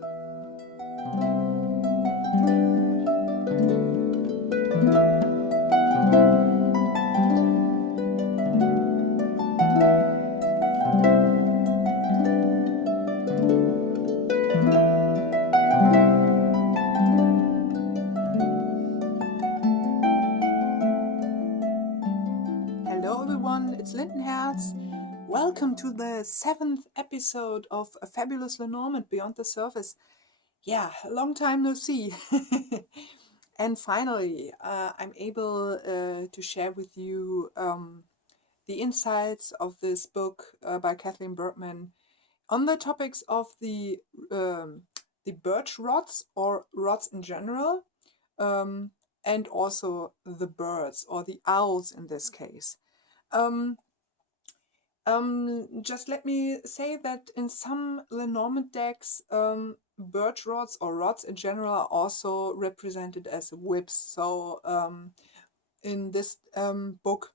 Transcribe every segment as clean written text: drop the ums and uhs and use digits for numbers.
Hello everyone, it's Lindenherz. Welcome to the 7th episode of A Fabulous Lenormand Beyond the Surface. Yeah, a long time no see. And finally, I'm able to share with you the insights of this book by Kathleen Bergman on the topics of the birch rods or rods in general, and also the birds or the owls in this case. Just let me say that in some Lenormand decks, birch rods or rods in general are also represented as whips. So in this book,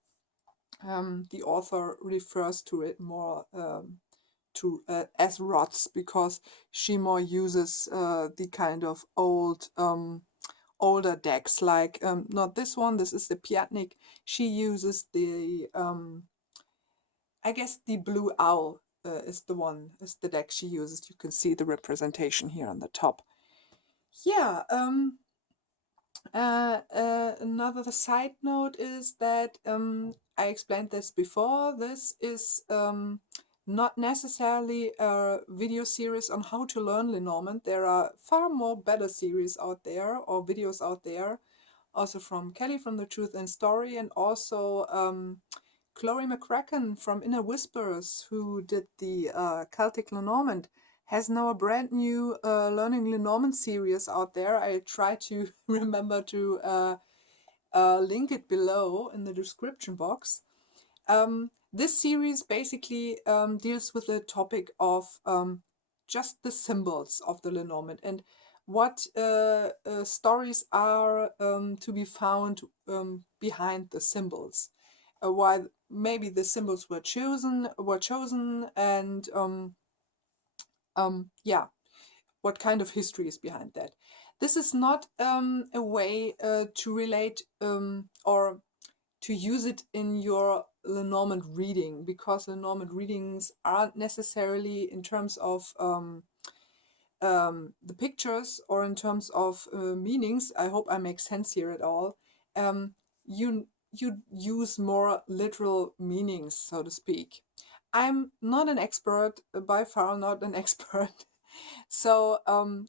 the author refers to it more as rods because she more uses the kind of older decks, like not this one. This is the Piatnik. She uses the I guess the blue owl is the deck she uses. You can see the representation here on the top. Yeah, another side note is that I explained this before. This is not necessarily a video series on how to learn Lenormand. There are far more better series out there or videos out there, also from Kelly from The Truth and Story, and also Chloe MacCracken from Inner Whispers, who did the Celtic Lenormand, has now a brand new Learning Lenormand series out there. I try to remember to link it below in the description box. This series basically deals with the topic of just the symbols of the Lenormand and what stories are to be found behind the symbols. Why maybe the symbols were chosen, and yeah, what kind of history is behind that. This is not a way to relate or to use it in your Lenormand reading, because Lenormand readings aren't necessarily in terms of the pictures or in terms of meanings. I hope I make sense here at all. You use more literal meanings, so to speak. I'm not an expert, by far not an expert. So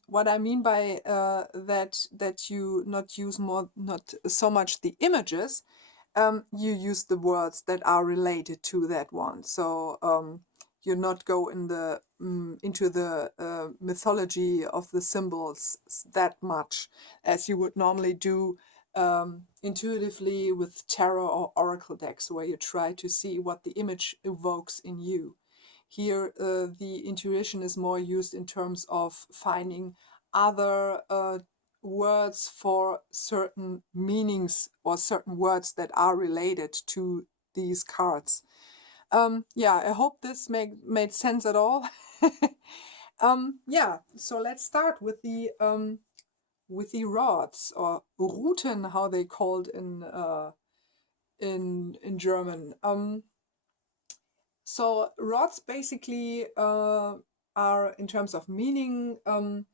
what I mean by that you not so much the images, you use the words that are related to that one. So you not go into the mythology of the symbols that much as you would normally do intuitively with tarot or oracle decks, where you try to see what the image evokes in you. Here, the intuition is more used in terms of finding other words for certain meanings or certain words that are related to these cards. Yeah, I hope this made sense at all. Yeah, so let's start with the rods, or Ruten, how they called in German. So rods basically are, in terms of meaning, in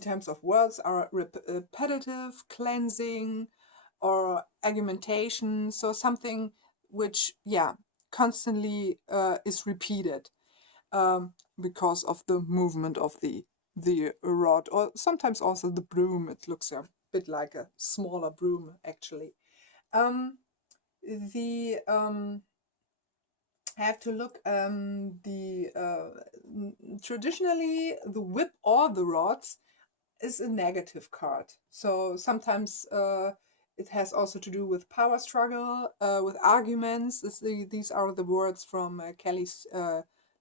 terms of words, are repetitive, cleansing, or argumentation. So something which, yeah, constantly is repeated because of the movement of the rod, or sometimes also the broom. It looks a bit like a smaller broom, actually. The have to look traditionally the whip or the rods is a negative card. So sometimes it has also to do with power struggle, with arguments. These are the words from Kelly's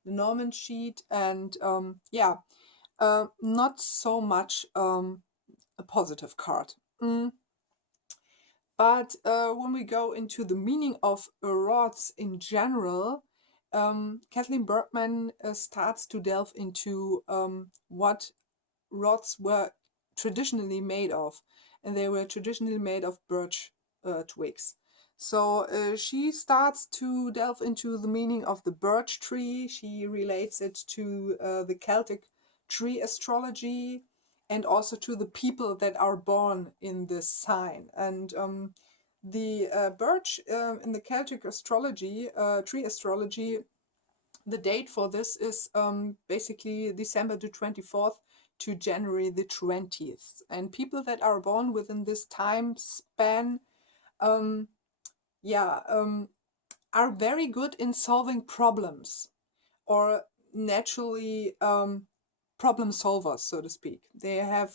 Lenormand sheet, and yeah, not so much a positive card. But when we go into the meaning of rods in general, Kathleen Bergman starts to delve into what rods were traditionally made of, and they were traditionally made of birch twigs. So she starts to delve into the meaning of the birch tree. She relates it to the Celtic tree astrology and also to the people that are born in this sign. And the birch in the Celtic astrology, tree astrology, the date for this is basically December the 24th to January the 20th. And people that are born within this time span, um, yeah, are very good in solving problems, or naturally problem solvers, so to speak. They have,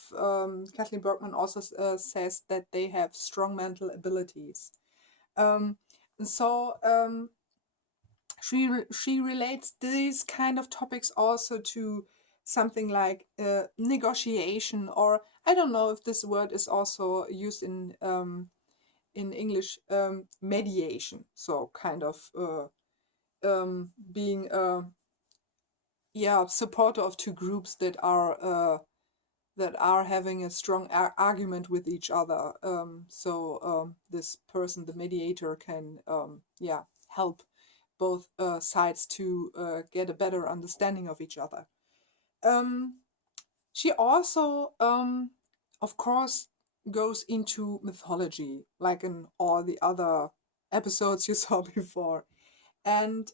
Kathleen Bergman also says that they have strong mental abilities. Um, so she relates these kind of topics also to something like negotiation, or I don't know if this word is also used in English, mediation. So kind of being supporter of two groups that are having a strong argument with each other. So this person, the mediator, can help both sides to get a better understanding of each other. She also, of course, goes into mythology, like in all the other episodes you saw before. And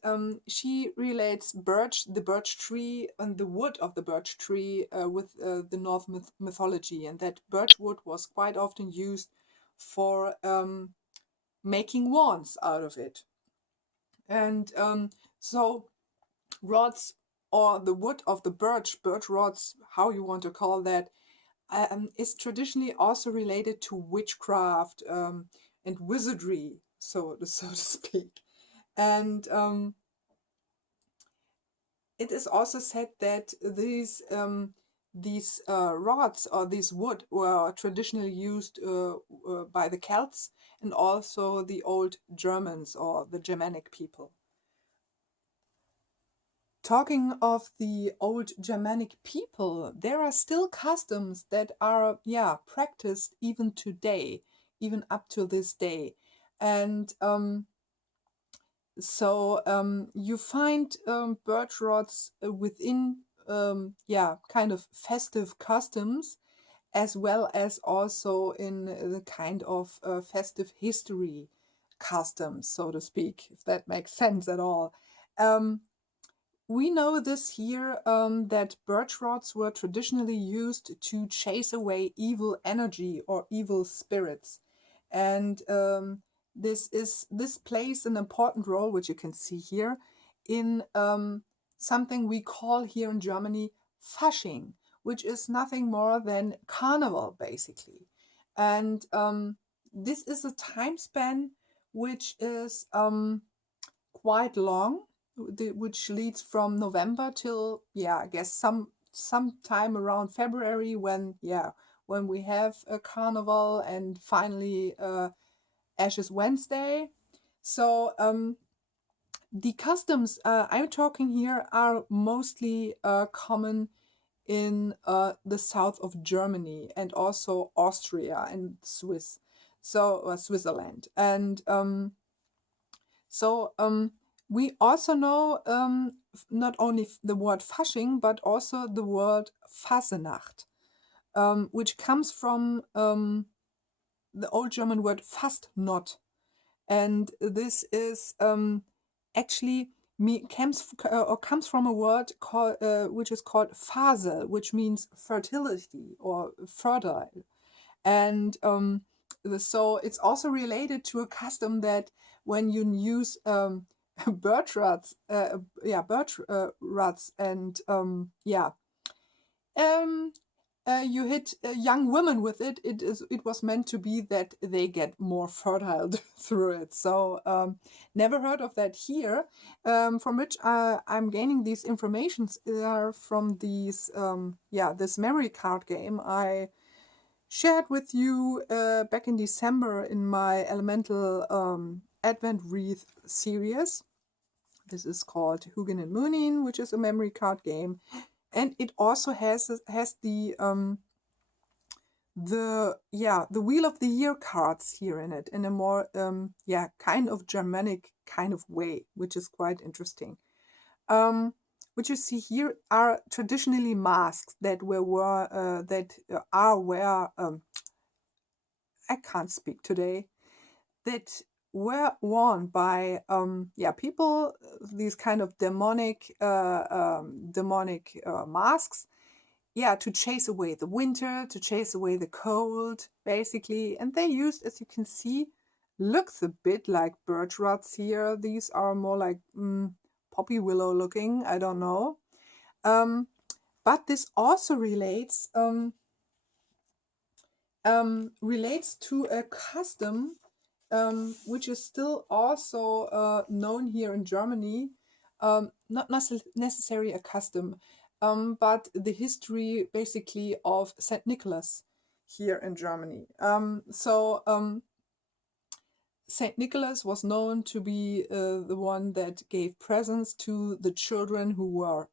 she relates the birch tree, and the wood of the birch tree with the Norse mythology, and that birch wood was quite often used for making wands out of it. And so rods, or the wood of the birch rods, how you want to call that, is traditionally also related to witchcraft and wizardry, so to speak. And it is also said that these rods, or these wood, were traditionally used by the Celts and also the old Germans, or the Germanic people. Talking of the old Germanic people, there are still customs that are practiced even today, even up to this day. And you find birch rods within kind of festive customs, as well as also in the kind of festive history customs, so to speak, if that makes sense at all. We know this here, that birch rods were traditionally used to chase away evil energy or evil spirits. And this plays an important role, which you can see here, in something we call here in Germany Fasching, which is nothing more than carnival, basically. And this is a time span which is quite long, which leads from November till I guess sometime around February, when we have a carnival, and finally Ashes Wednesday. So the customs I'm talking here are mostly common in the south of Germany, and also Austria and Switzerland. And we also know not only the word Fasching, but also the word Fasnacht, which comes from the old German word Fastnacht. And this is actually comes from a word which is called Phase, which means fertility or fertile. And so it's also related to a custom that when you use birch rods, and you hit young women with it. It was meant to be that they get more fertile through it. So never heard of that here. From which I'm gaining these informations are from these this memory card game I shared with you back in December in my Elemental Advent Wreath series. This is called Hugin and Munin, which is a memory card game, and it also has the Wheel of the Year cards here in it in a more kind of Germanic kind of way, which is quite interesting. What you see here are traditionally masks that I can't speak today, that were worn by people, these kind of demonic masks, to chase away the winter, to chase away the cold, basically. And they used, as you can see, looks a bit like birch rods here. These are more like poppy willow looking, I don't know. But this also relates to a custom which is still also known here in Germany. Not necessarily a custom, but the history basically of St. Nicholas here in Germany. St. Nicholas was known to be the one that gave presents to the children who were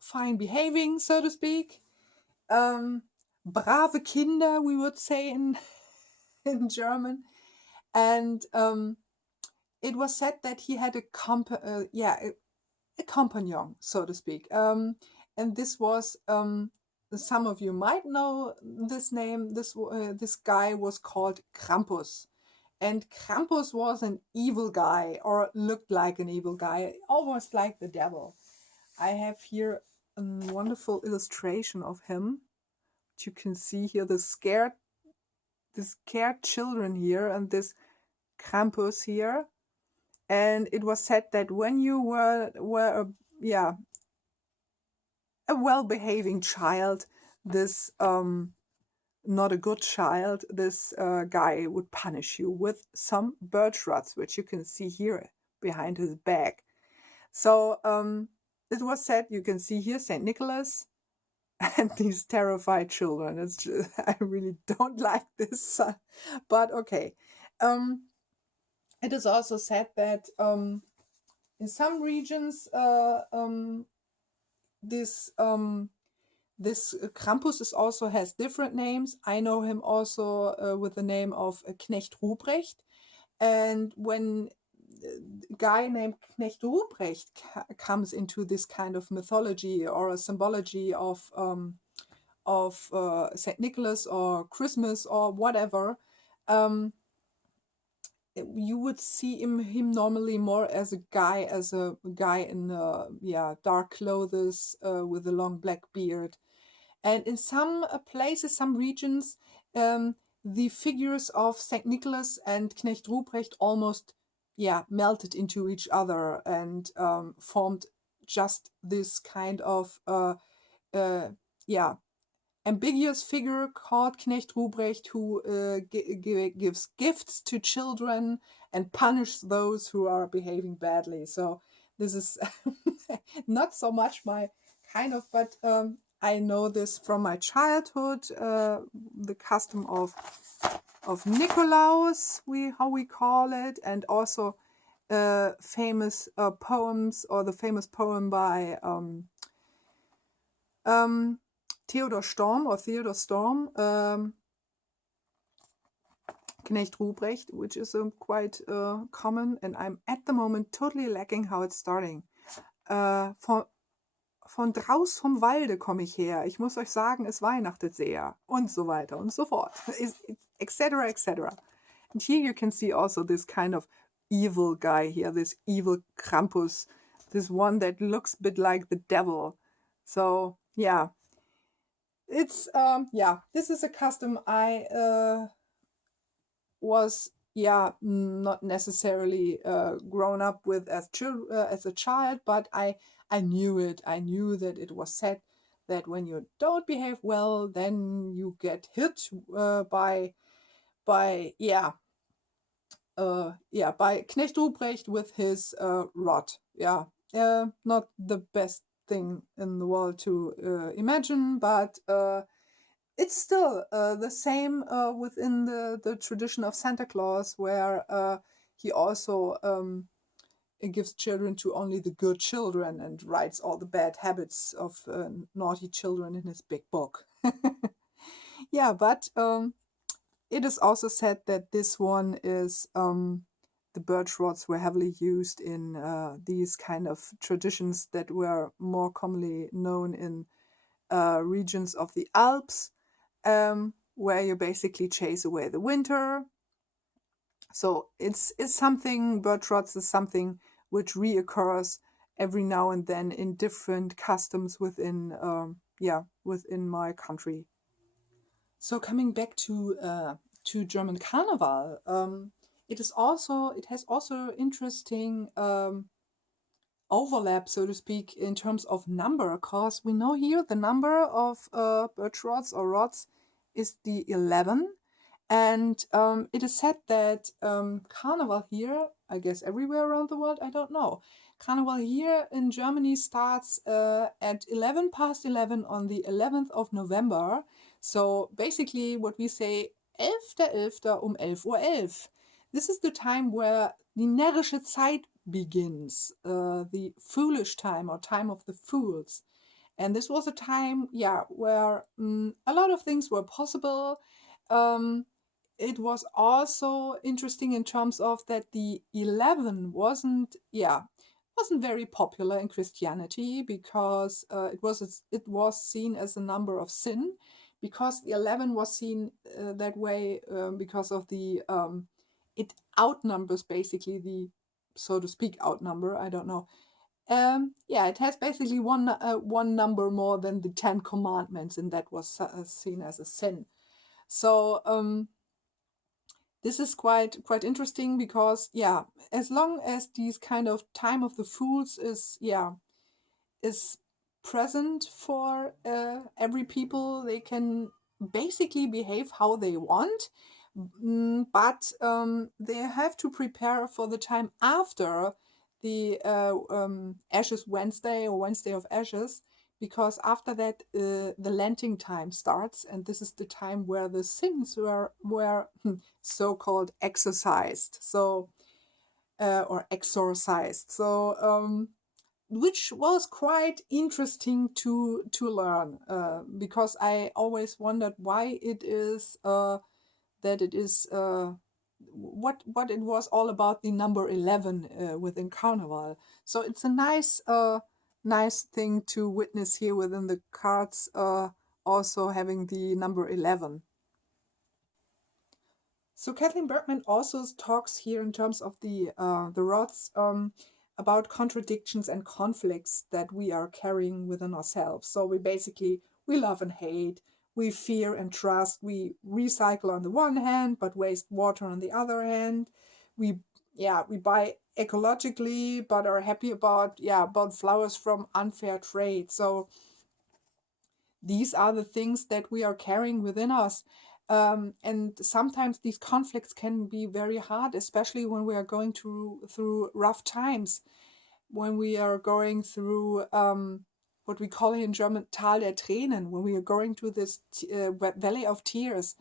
fine behaving, so to speak. Brave Kinder, we would say in German. And it was said that he had a companion, so to speak. And this was, some of you might know this name. This guy was called Krampus. And Krampus was an evil guy, or looked like an evil guy, almost like the devil. I have here a wonderful illustration of him. You can see here the scared children here, and this Krampus here. And it was said that when you were a well-behaving child, this not a good child, this guy would punish you with some birch rods, which you can see here behind his back. So it was said, you can see here St. Nicholas and these terrified children. It's just, I really don't like this, but okay. It is also said that in some regions this Krampus has different names. I know him also with the name of Knecht Ruprecht. And when a guy named Knecht Ruprecht comes into this kind of mythology or a symbology of St. Nicholas or Christmas or whatever, you would see him normally more as a guy in dark clothes with a long black beard. And in some places, some regions, the figures of St. Nicholas and Knecht Ruprecht almost melted into each other and formed just this kind of ambiguous figure called Knecht Ruprecht, who gives gifts to children and punishes those who are behaving badly. So this is not so much my kind of, but I know this from my childhood, the custom of Nikolaus, how we call it, and also famous poems, or the famous poem by Theodor Storm, Knecht Ruprecht, which is quite common, and I'm at the moment totally lacking how it's starting. Von draus vom Walde komme ich her. Ich muss euch sagen, es weihnachtet sehr. Und so weiter und so fort. Etc., etc. And here you can see also this kind of evil guy here, this evil Krampus, this one that looks a bit like the devil. So, yeah. It's, this is a custom I was, not necessarily grown up with as a child, but I knew it. I knew that it was said that when you don't behave well, then you get hit by Knecht Ruprecht with his rod. Not the best thing in the world to imagine, but it's still the same within the tradition of Santa Claus, where he also gives children to only the good children and writes all the bad habits of naughty children in his big book. Yeah, but it is also said that this one is the birch rods were heavily used in these kind of traditions that were more commonly known in regions of the Alps, where you basically chase away the winter. So it's something, birch rods is something which reoccurs every now and then in different customs within within my country. So coming back to German Carnival, it has also interesting overlap, so to speak, in terms of number, because we know here the number of birch rods or rods is the 11, and it is said that Carnival here, I guess everywhere around the world, I don't know. Carnival here in Germany starts at 11 past 11 on the 11th of November. So basically what we say 11.11. 11 Uhr 11. This is the time where die närrische Zeit begins, the foolish time or time of the fools. And this was a time, yeah, where a lot of things were possible. It was also interesting in terms of that the 11 wasn't very popular in Christianity because it was seen as a number of sin, because the 11 was seen that way because of the it outnumbers basically the, so to speak, outnumber, I don't know. It has basically one number more than the 10 commandments, and that was seen as a sin. So this is quite interesting because, yeah, as long as these kind of time of the fools is present for every people, they can basically behave how they want. But they have to prepare for the time after the Ashes Wednesday or Wednesday of Ashes, because after that the Lenten time starts, and this is the time where the sins were so-called exorcised, so or exorcised. So which was quite interesting to learn, because I always wondered why it is that it is what it was all about, the number 11 within Carnival. So it's a nice thing to witness here within the cards, also having the number 11. So Kathleen Bergman also talks here in terms of the rods, about contradictions and conflicts that we are carrying within ourselves. So we love and hate, we fear and trust, we recycle on the one hand but waste water on the other hand. We buy ecologically but are happy about flowers from unfair trade. So these are the things that we are carrying within us. And sometimes these conflicts can be very hard, especially when we are going through rough times, when we are going through what we call in German Tal der Tränen, when we are going to this valley of tears.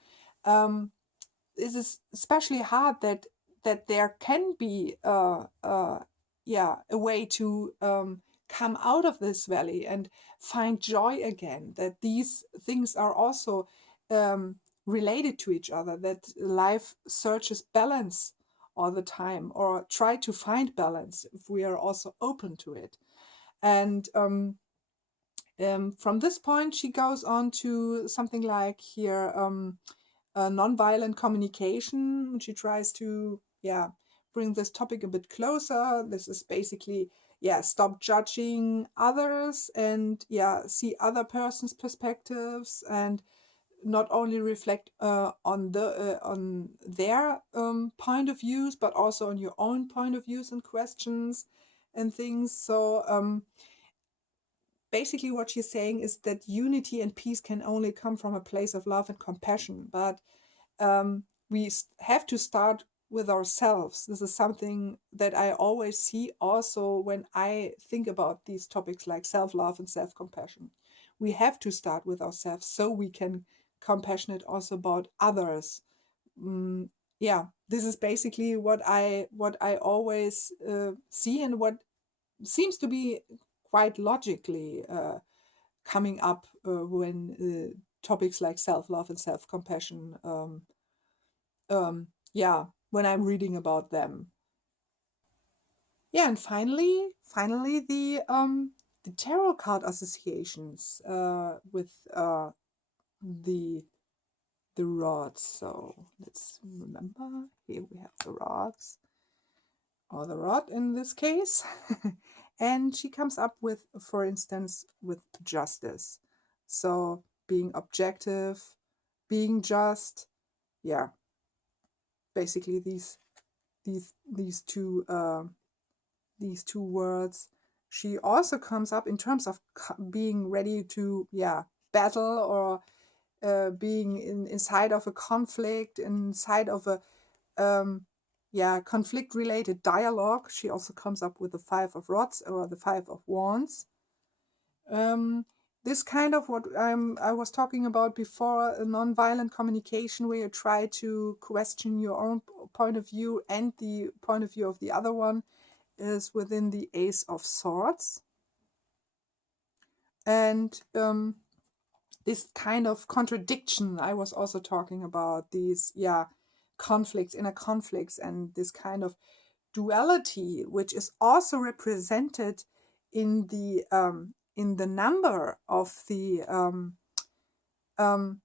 This is especially hard that there can be a way to come out of this valley and find joy again, that these things are also related to each other, that life searches balance all the time, or try to find balance if we are also open to it. And from this point, she goes on to something like here, nonviolent communication. She tries to bring this topic a bit closer. This is basically stop judging others and see other person's perspectives, and not only reflect on their point of views, but also on your own point of views and questions and things. So basically what she's saying is that unity and peace can only come from a place of love and compassion, but we have to start with ourselves. This is something that I always see also when I think about these topics like self-love and self-compassion. We have to start with ourselves so we can compassionate also about others. yeah, this is basically what I always see, and what seems to be quite logically coming up when topics like self-love and self-compassion, yeah, when I'm reading about them. Yeah, and finally the tarot card associations with the the rods. So let's remember, here we have the rods, or the rod in this case. And she comes up with, for instance, with justice. So being objective, being just, yeah, basically these two words. She also comes up in terms of being ready to, yeah, battle, or being inside of a conflict, inside of a um, yeah, conflict related dialogue. She also comes up with the Five of Rods or the Five of Wands. Um, this kind of what I was talking about before, a non-violent communication, where you try to question your own point of view and the point of view of the other one, is within the Ace of Swords. And this kind of contradiction I was also talking about, these, yeah, conflicts, inner conflicts, and this kind of duality, which is also represented in the number of the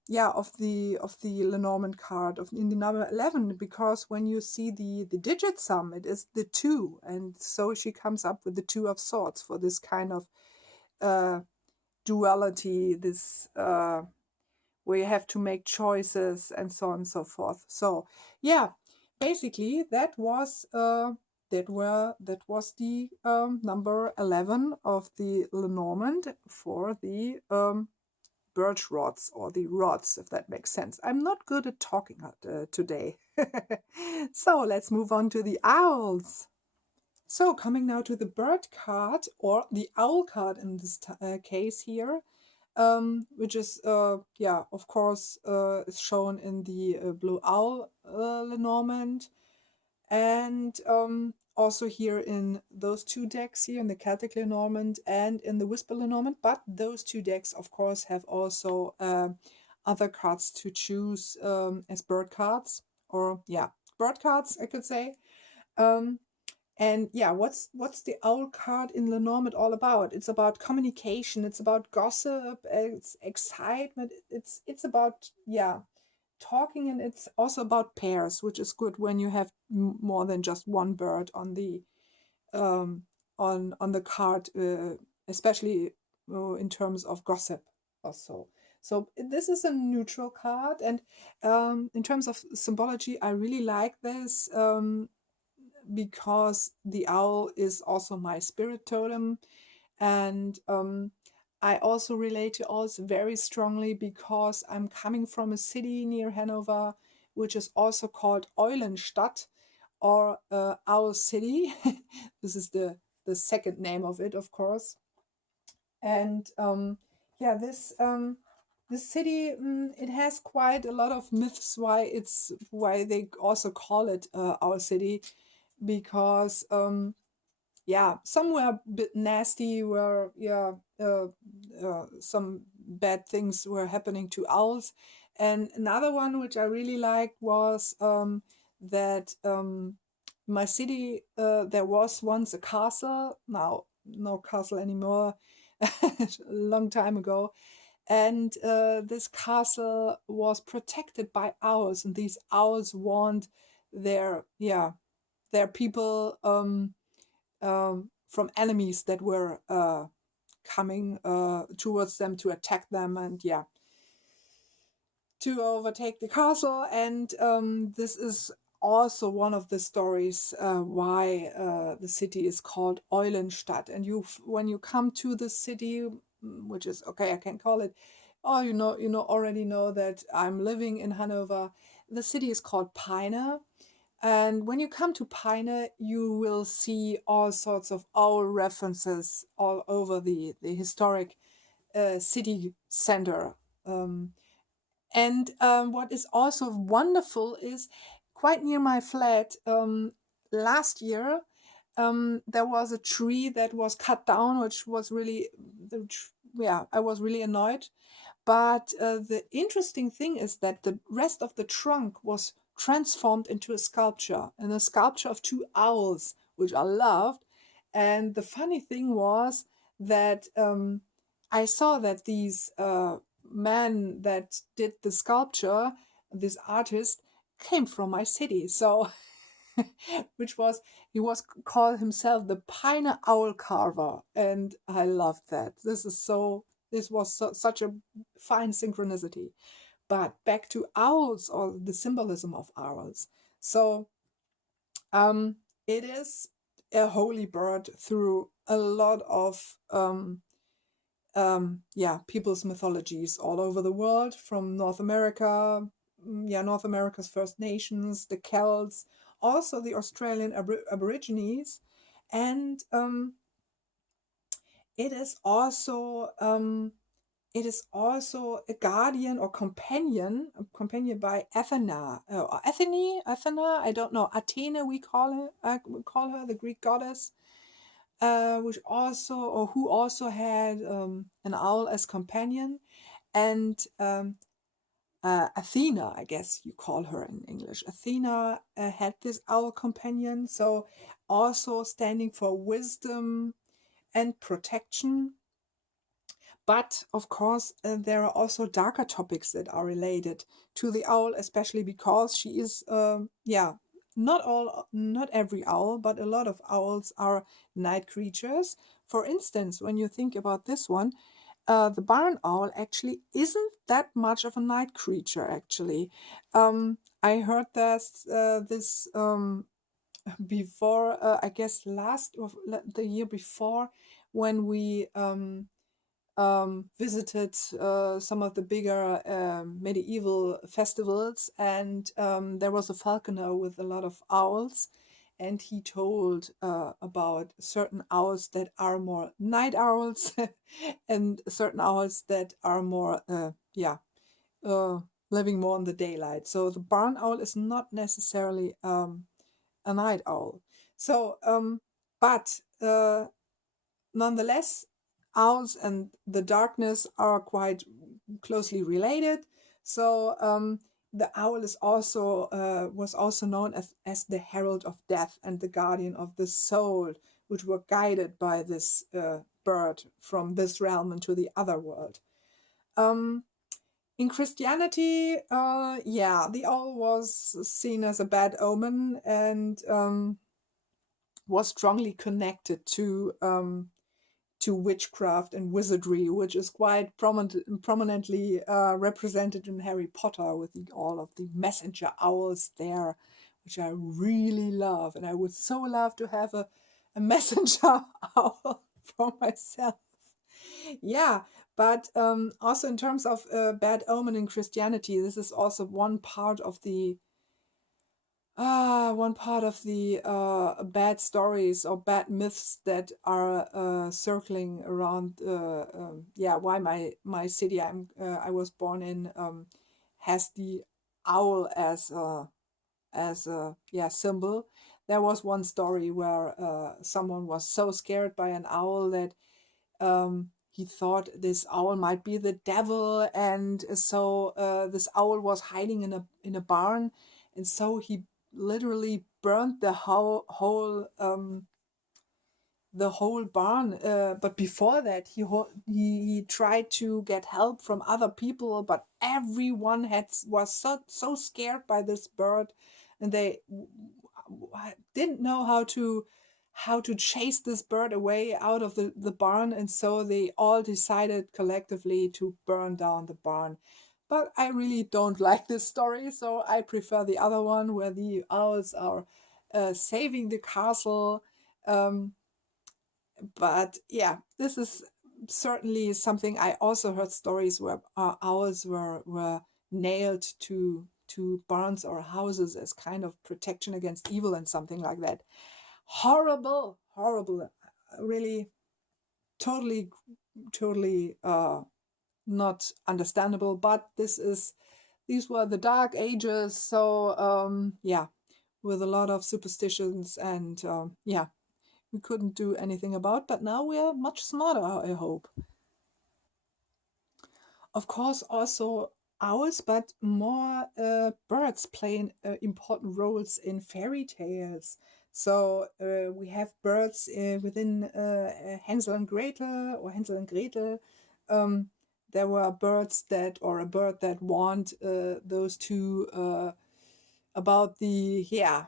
yeah, of the Lenormand card, of in the number 11, because when you see the digit sum, it is the 2, and so she comes up with the 2 of Swords for this kind of uh, duality, this where you have to make choices and so on and so forth. So yeah, basically that was the number 11 of the Lenormand for the birch rods, or the rods, if that makes sense. I'm not good at talking today. So let's move on to the owls. So coming now to the bird card, or the owl card in this case here, which is, yeah, of course, is shown in the Blue Owl Lenormand, and also here in those two decks here, in the Celtic Lenormand and in the Whisper Lenormand. But those two decks, of course, have also other cards to choose as bird cards, or yeah, bird cards, I could say. Um, and yeah, what's the owl card in Lenormand all about? It's about communication, it's about gossip, it's excitement, it's about, yeah, talking, and it's also about pairs, which is good when you have more than just one bird on the um on the card, especially in terms of gossip also. So this is a neutral card, and in terms of symbology, I really like this. Because the owl is also my spirit totem, and I also relate to owls very strongly because I'm coming from a city near Hanover, which is also called Eulenstadt, or Owl City. This is the second name of it, of course. And yeah, this city, it has quite a lot of myths why they also call it Owl City, because yeah, some were a bit nasty, where, yeah, some bad things were happening to owls. And another one which I really liked was that my city, there was once a castle, now no castle anymore, a long time ago. And this castle was protected by owls, and these owls warned their, yeah, their people from enemies that were coming towards them to attack them, and yeah, to overtake the castle. And this is also one of the stories why the city is called Eulenstadt. And when you come to the city, which is okay, I can call it. Oh, already know that I'm living in Hanover. The city is called Peine, and when you come to Peine, you will see all sorts of owl references all over the historic city center. And what is also wonderful is quite near my flat last year. There was a tree that was cut down, which was really, yeah, I was really annoyed. But the interesting thing is that the rest of the trunk was transformed into a sculpture, and a sculpture of two owls, which I loved. And the funny thing was that I saw that these men that did the sculpture, this artist, came from my city. So, which was, he was called himself the Pine Owl Carver, and I loved that. This was such a fine synchronicity. But back to owls, or the symbolism of owls. So it is a holy bird through a lot of people's mythologies all over the world, from North America, North America's First Nations, the Celts, also the Australian Aborigines, and it is also a guardian or companion, by Athena, or Athene. I don't know. Athena, we call her the Greek goddess, which also, or who also had an owl as companion, and Athena, I guess you call her in English. Athena had this owl companion, so also standing for wisdom and protection. But of course, there are also darker topics that are related to the owl, especially because she is, not every owl, but a lot of owls are night creatures. For instance, when you think about this one, the barn owl actually isn't that much of a night creature, actually. I heard this before, I guess the year before, when we visited some of the bigger medieval festivals, and there was a falconer with a lot of owls, and he told about certain owls that are more night owls and certain owls that are more uh, living more in the daylight. So the barn owl is not necessarily a night owl. So but nonetheless, owls and the darkness are quite closely related. So the owl is also was also known as the herald of death and the guardian of the soul, which were guided by this bird from this realm into the other world. In Christianity, the owl was seen as a bad omen, and was strongly connected to witchcraft and wizardry, which is quite prominently represented in Harry Potter, with all of the messenger owls there, which I really love. And I would so love to have a messenger owl for myself. Yeah, but also in terms of bad omen in Christianity, this is also one part of the bad stories or bad myths that are circling around. Why my city I was born in has the owl as a symbol. There was one story where someone was so scared by an owl that he thought this owl might be the devil, and so this owl was hiding in a barn, and so he literally burned the whole barn. But before that, he tried to get help from other people, but everyone was so scared by this bird, and they didn't know how to chase this bird away out of the barn, and so they all decided collectively to burn down the barn. But I really don't like this story, so I prefer the other one where the owls are saving the castle. But yeah, this is certainly something. I also heard stories where owls were nailed to barns or houses as kind of protection against evil and something like that. Horrible, horrible, really, totally not understandable. But this is these were the Dark Ages. So yeah, with a lot of superstitions, and yeah, we couldn't do anything about. But now we are much smarter, I hope. Of course, also owls, but more birds play important roles in fairy tales. So we have birds within Hansel and Gretel or Hansel and Gretel. Um, there were birds that, or a bird that warned those two about the, yeah,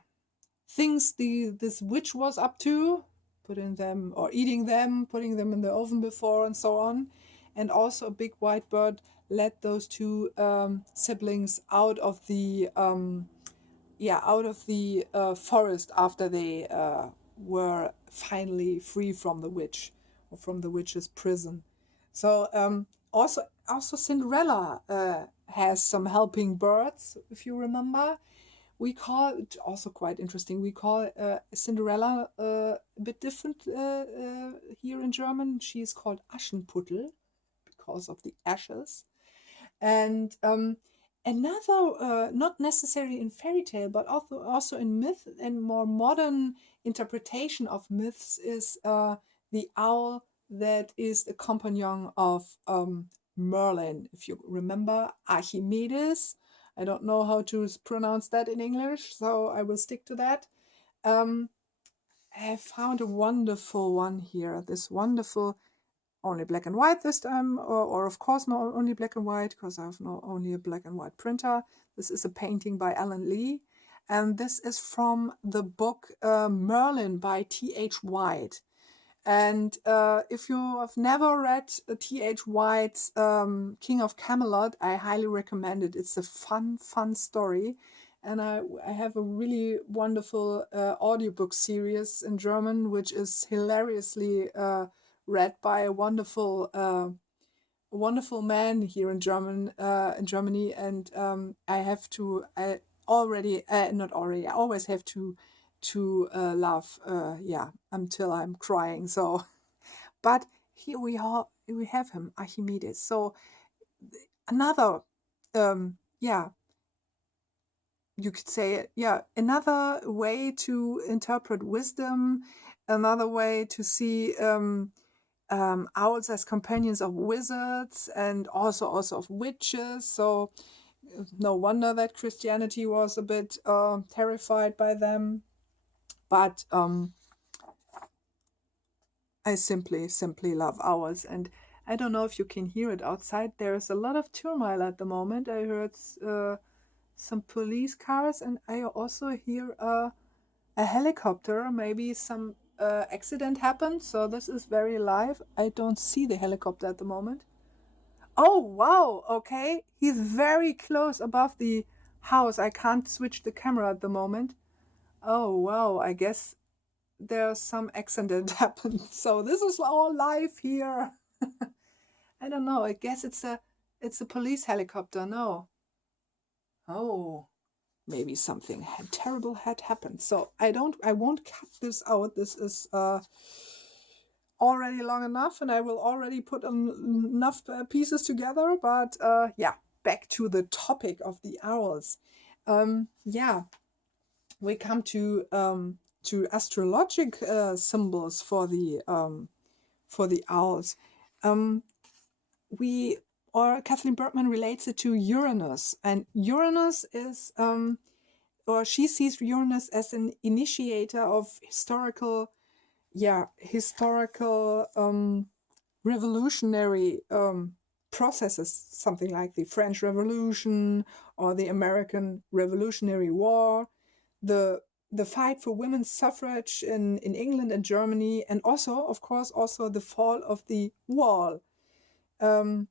things this witch was up to, putting them or eating them, putting them in the oven before, and so on. And also a big white bird led those two siblings out of the forest after they were finally free from the witch, or from the witch's prison. So also Cinderella has some helping birds, if you remember. We call it also quite interesting. We call Cinderella a bit different here in German. She is called Aschenputtel because of the ashes. And another, not necessarily in fairy tale, but also in myth and more modern interpretation of myths, is the owl that is the companion of Merlin. If you remember Archimedes, I don't know how to pronounce that in English, so I will stick to that. I have found a wonderful one here. This wonderful, only black and white this time, or of course not only black and white, because I have no only a black and white printer. This is a painting by Alan Lee, and this is from the book Merlin by T.H. White. And if you have never read T.H. White's King of Camelot, I highly recommend it. It's a fun story. And I have a really wonderful audiobook series in German, which is hilariously read by a wonderful man here in Germany. And I always have to laugh, until I'm crying. So, but here we have him, Archimedes. So another, you could say, another way to interpret wisdom, another way to see owls as companions of wizards, and also of witches. So no wonder that Christianity was a bit terrified by them. But I simply love owls, and I don't know if you can hear it outside. There is a lot of turmoil at the moment. I heard some police cars, and I also hear a helicopter. Maybe some accident happened, so this is very live. I don't see the helicopter at the moment. Oh, wow, okay. He's very close above the house. I can't switch the camera at the moment. Oh, wow, I guess there's some accident happened. So this is all live here. I don't know. I guess it's a police helicopter. No. Oh, maybe something terrible had happened. So I won't cut this out. This is already long enough, and I will already put enough pieces together. But back to the topic of the owls. We come to astrologic symbols for the owls. Kathleen Bergman relates it to Uranus, and Uranus is or she sees Uranus as an initiator of historical revolutionary processes, something like the French Revolution or the American Revolutionary War, the fight for women's suffrage in England and Germany, and also, of course, also the fall of the wall. And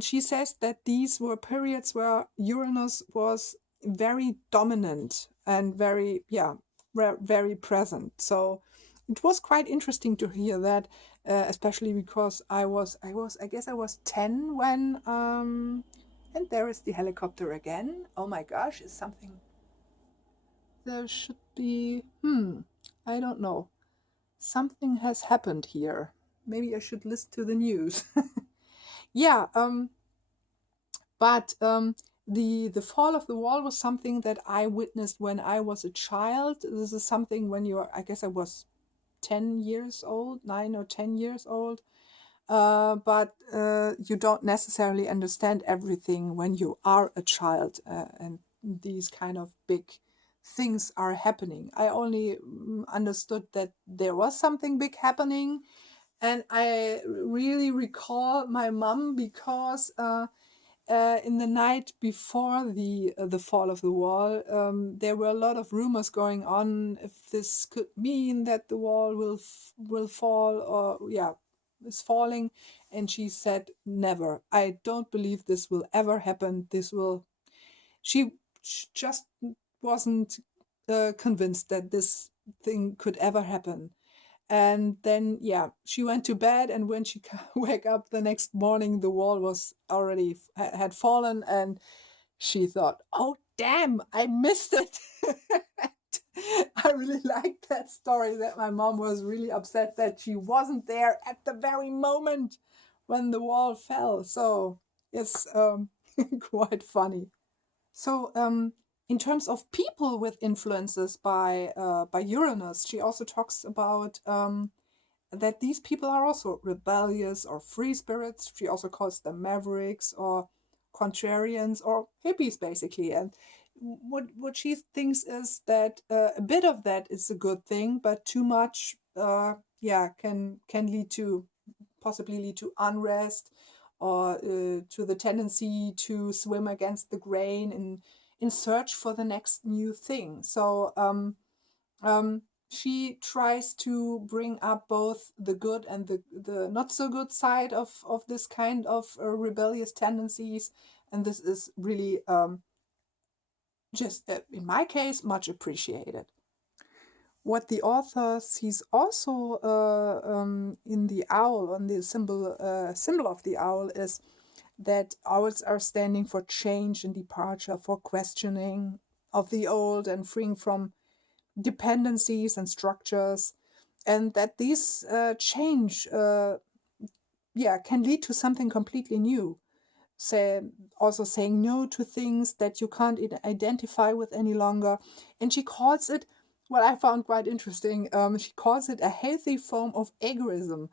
she says that these were periods where Uranus was very dominant and very present. So it was quite interesting to hear that, especially because I guess I was 10 when and there is the helicopter again. Oh my gosh, is something there should be I don't know. Something has happened here. Maybe I should listen to the news. Yeah, but The fall of the wall was something that I witnessed when I was a child. This is something when you're, I guess I was 10 years old, 9 or 10 years old. But you don't necessarily understand everything when you are a child, and these kind of big things are happening. I only understood that there was something big happening, and I really recall my mom because in the night before the fall of the wall, there were a lot of rumors going on if this could mean that the wall will fall, or is falling. And she said, "Never. I don't believe this will ever happen. This will." She just wasn't convinced that this thing could ever happen. And then, she went to bed, and when she wake up the next morning, the wall was already had fallen, and she thought, "Oh, damn, I missed it." I really liked that story, that my mom was really upset that she wasn't there at the very moment when the wall fell. So it's quite funny. So, in terms of people with influences by Uranus, she also talks about that these people are also rebellious or free spirits. She also calls them mavericks or contrarians or hippies, basically. And what she thinks is that a bit of that is a good thing, but too much, can lead to possibly lead to unrest, or to the tendency to swim against the grain in search for the next new thing. So she tries to bring up both the good and the not so good side of this kind of rebellious tendencies. And this is really just, in my case, much appreciated. What the author sees also in the owl, on the symbol of the owl, is that owls are standing for change and departure, for questioning of the old and freeing from dependencies and structures, and that these change can lead to something completely new. Also saying no to things that you can't identify with any longer. And she calls it, what I found quite interesting, she calls it a healthy form of egoism.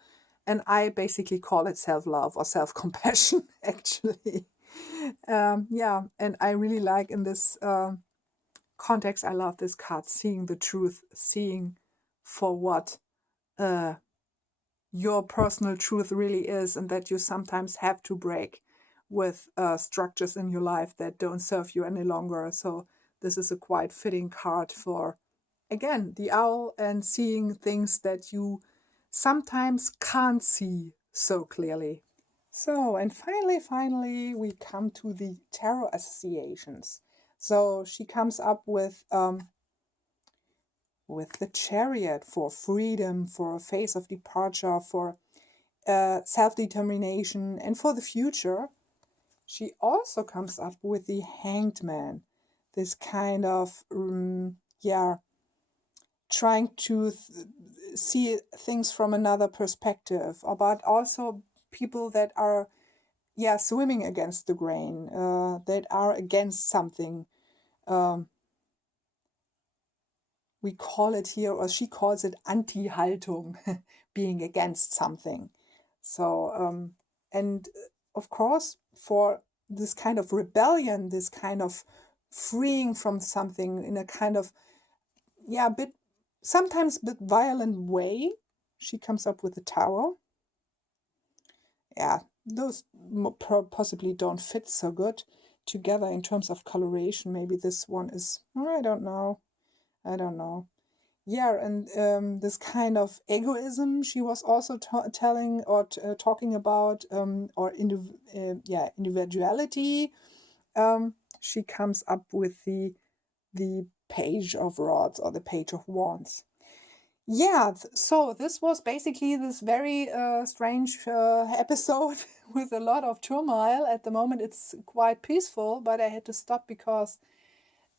And I basically call it self-love or self-compassion, actually. And I really like in this context, I love this card, seeing the truth, seeing for what your personal truth really is, and that you sometimes have to break with structures in your life that don't serve you any longer. So this is a quite fitting card for, again, the owl, and seeing things that you sometimes can't see so clearly. So, and finally, we come to the tarot associations. So she comes up with the Chariot, for freedom, for a phase of departure, for self-determination, and for the future. She also comes up with the Hanged Man, this kind of trying to see things from another perspective, but also people that are swimming against the grain, that are against something. We call it here, or she calls it Anti-Haltung, being against something. So, and of course, for this kind of rebellion, this kind of freeing from something in a kind of, sometimes a bit violent way, she comes up with the Tower. Yeah, those possibly don't fit so good together in terms of coloration. Maybe this one is, I don't know. Yeah, and this kind of egoism she was also telling or talking about, or individuality. She comes up with the Page of Rods, or the Page of Wands. Yeah, so this was basically this very strange episode with a lot of turmoil. At the moment it's quite peaceful, but I had to stop because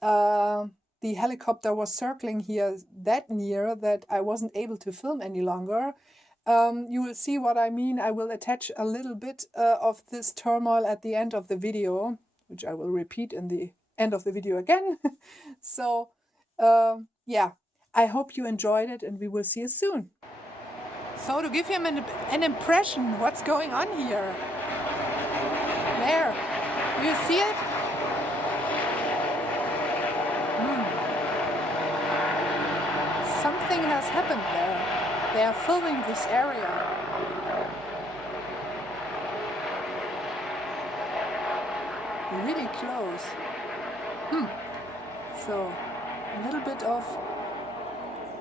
the helicopter was circling here that near that I wasn't able to film any longer. You will see what I mean. I will attach a little bit of this turmoil at the end of the video, which I will repeat in the end of the video again. So, yeah, I hope you enjoyed it and we will see you soon. So to give him an impression what's going on here. There, you see it? Something has happened there. They are filming this area. Really close. So, a little bit of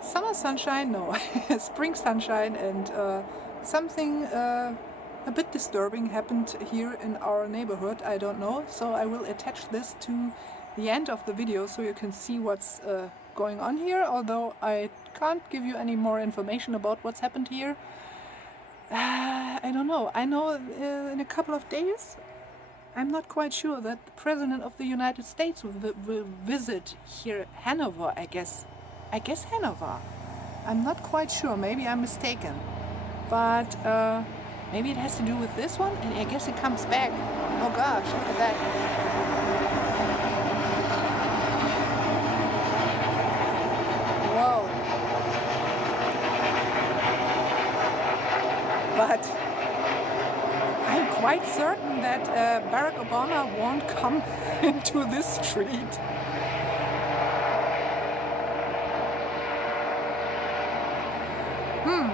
summer sunshine, no, spring sunshine, and something a bit disturbing happened here in our neighborhood. I don't know, so I will attach this to the end of the video so you can see what's going on here, although I can't give you any more information about what's happened here. I don't know. I know in a couple of days, I'm not quite sure, that the President of the United States will visit here Hanover, I guess. I guess Hanover. I'm not quite sure. Maybe I'm mistaken. But maybe it has to do with this one, and I guess it comes back. Oh gosh, look at that. Whoa. But I'm quite certain that Barack Obama won't come into this street.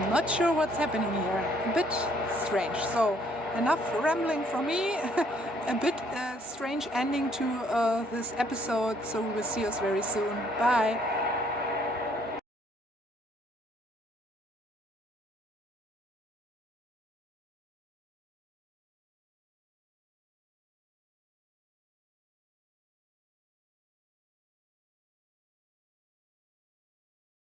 Not sure what's happening here. A bit strange. So, enough rambling from me. A bit strange ending to this episode. So we will see us very soon. Bye.